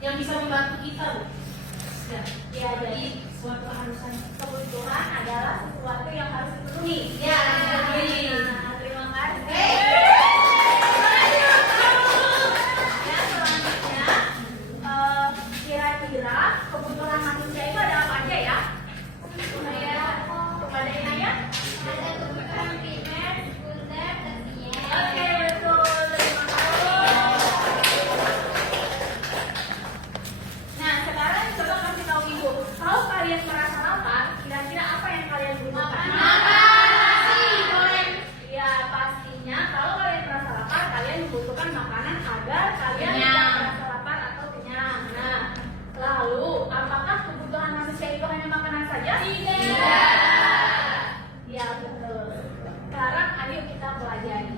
yang bisa membantu kita, Bu. Ya, jadi suatu keharusan kebutuhan adalah sesuatu yang harus dipenuhi. Ya, terima kasih. Ya, selanjutnya kira-kira kebutuhan manusia itu ada apa aja ya? Kepada Inaya? Ada kebutuhan primer, sekunder, tersier. Oke, betul. Terima kasih. Nah, sekarang coba kasih tahu Ibu. Kalau kalian merasa lapar, kira-kira apa yang kalian butuhkan? Makan. Ya, pastinya kalau kalian merasa lapar, kalian membutuhkan makanan agar kalian tidak merasa lapar atau kenyang. Nah, lalu apakah kebutuhan manusia itu hanya makanan saja? Tidak. Ya, betul. Sekarang ayo kita pelajari.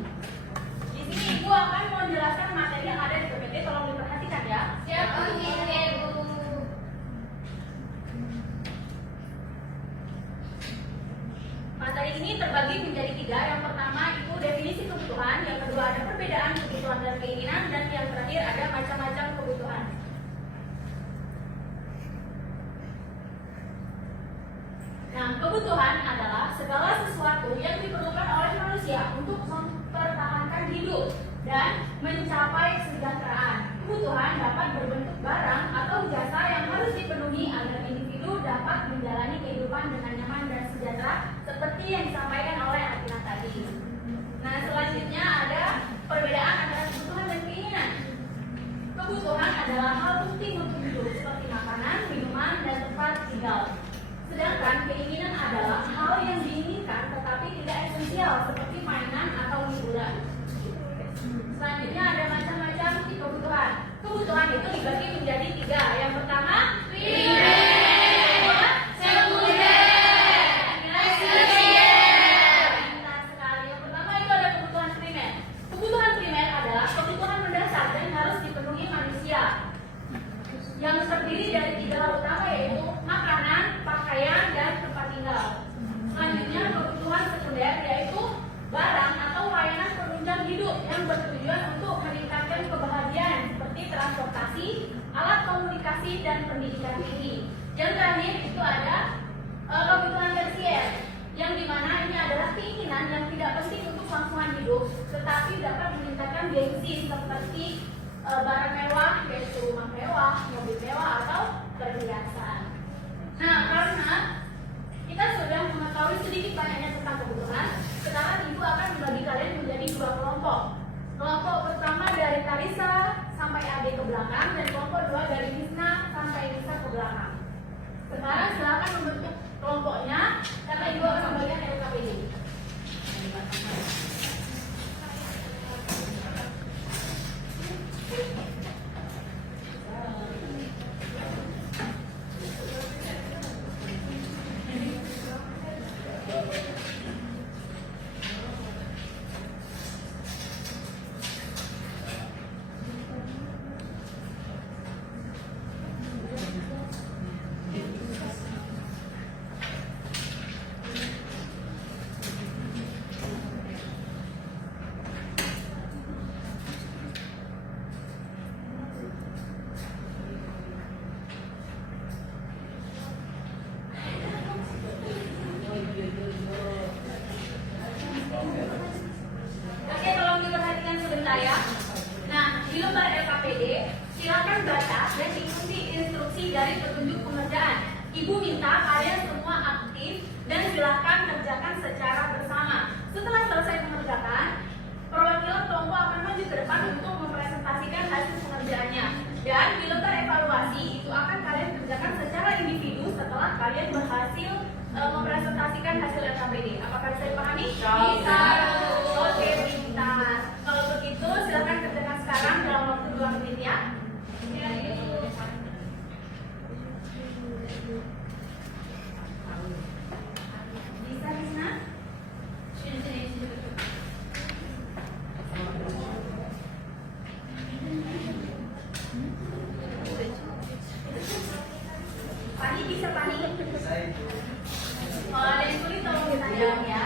Di sini Ibu akan menjelaskan materi yang ada di PPT. Tolong diperhatikan ya. Siap, Bu. Materi ini terbagi menjadi 3. Yang pertama itu definisi kebutuhan, yang kedua ada perbedaan kebutuhan dan keinginan, dan yang terakhir ada macam-macam kebutuhan. Nah, kebutuhan adalah segala sesuatu yang diperlukan oleh manusia untuk mempertahankan hidup dan mencapai kesejahteraan. Kebutuhan dapat berbentuk barang atau jasa yang harus dipenuhi agar individu dapat menjalani kehidupan dengan nyaman dan sejahtera seperti yang disampaikan oleh Atina tadi. Nah, selanjutnya ada perbedaan antara kebutuhan dan keinginan. Kebutuhan adalah hal penting untuk hidup seperti makanan, minuman, dan tempat tinggal. Sedangkan keinginan adalah hal yang diinginkan tetapi tidak esensial seperti mainan atau hiburan. Selanjutnya ada macam-macam kebutuhan. Kebutuhan itu dibagi menjadi 3. Yang pertama, primer, sekunder, tersier. Nah, sekali. Yang pertama itu ada kebutuhan primer. Kebutuhan primer adalah kebutuhan mendasar dan harus dipenuhi manusia, yang terdiri dari 3 hal utama, yaitu makanan, pakaian, dan tempat tinggal. Selanjutnya kebutuhan sekunder, yaitu barang atau layanan penunjang hidup yang bertujuan untuk meningkatkan kebahagiaan seperti transportasi, alat komunikasi, dan pendidikan tinggi. Yang terakhir itu ada kebutuhan tersier, yang dimana ini adalah keinginan yang tidak penting untuk kelangsungan hidup, tetapi dapat meningkatkan gengsi seperti barang mewah, yaitu rumah mewah, mobil mewah, atau perhiasan. Nah, karena kita sudah mengetahui sedikit banyaknya tentang kebutuhan, sekarang Ibu akan membagi kalian menjadi 2 kelompok. Kelompok pertama dari Karisa sampai Ade ke belakang, dan kelompok 2 dari Nisna sampai Nisa ke belakang. Sekarang silakan membentuk kelompoknya, karena Ibu akan membagikan LKPD. Oke, tolong diperhatikan sebentar ya. Nah, di lembar LKPD, silakan baca dan ikuti instruksi dari petunjuk pengerjaan. Ibu minta kalian semua aktif dan silakan kerjakan secara bersama. Setelah selesai mengerjakan, perwakilan kelompok akan maju ke depan untuk mempresentasikan hasil pengerjaannya. Dan di lembar evaluasi itu akan kalian kerjakan secara individu setelah kalian berhasil mempresentasikan hasil LKPD. Apakah bisa dipahami? Bisa. Oke, pintar. Kalau begitu, silakan kerjakan sekarang dalam waktu 2 menit ya. Bisa, Risna? Pani bisa, Pani? Kalau ada yang sulit tolong ditanyakan ya.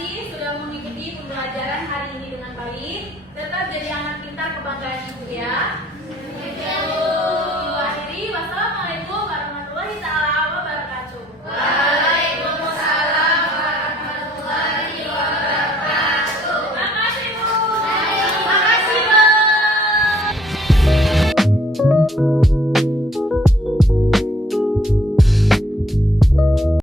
kasih sudah mengikuti pembelajaran hari ini dengan baik. Tetap jadi anak pintar kebanggaan ibu ya.